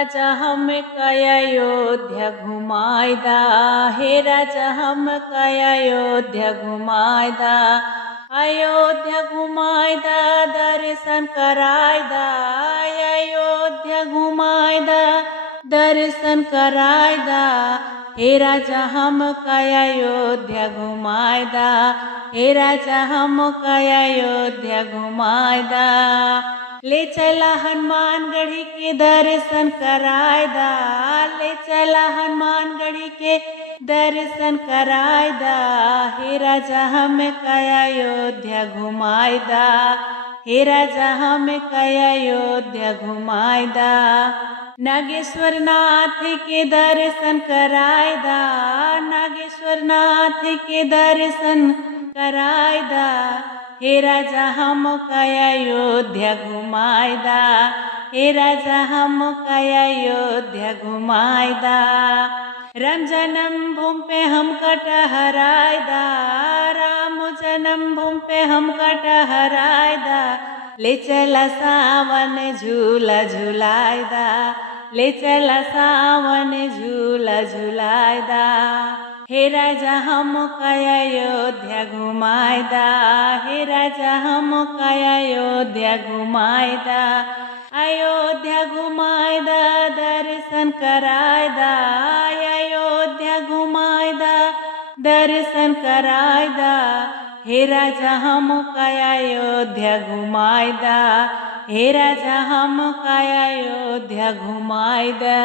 राजा हमका अयोध्या घुमाइदा, हे राजा हमका अयोध्या घुमाइदा। अयोध्या घुमाइदा दर्शन कराइदा, अयोध्या घुमाइदा दर्शन कराइदा। हे राजा हमका अयोध्या घुमाइदा, हे राजा हमका अयोध्या घुमाइदा। ले चला हनुमानगढ़ी के दर्शन कराइदा, ले चला हनुमानगढ़ी के दर्शन कराइदा। हे राजा हमका अयोध्या घुमाइदा, हे राजा हमका अयोध्या घुमाइदा। नागेश्वर नाथ के दर्शन कराइदा, नागेश्वर नाथ के दर्शन कराइदा। हे राजा हमका अयोध्या घुमाइदा, हे राजा हमका अयोध्या घुमाइदा। राम जन्म भूमि पे हमका टहराइदा, राम जन्म भूमि पे हमका टहराइदा। ले चला सावन झूला झुलाइदा, ले चला सावन झूला झुलाइदा। हे राजा हमका अयोध्या घुमाइदा, हे राजा हमका अयोध्या घुमाइदा। अयोध्या घुमाइदा दर्शन कराइदा, अयोध्या घुमाइदा दर्शन कराइदा। हे राजा हमका अयोध्या घुमाइदा, हे राजा हमका अयोध्या घुमाइदा।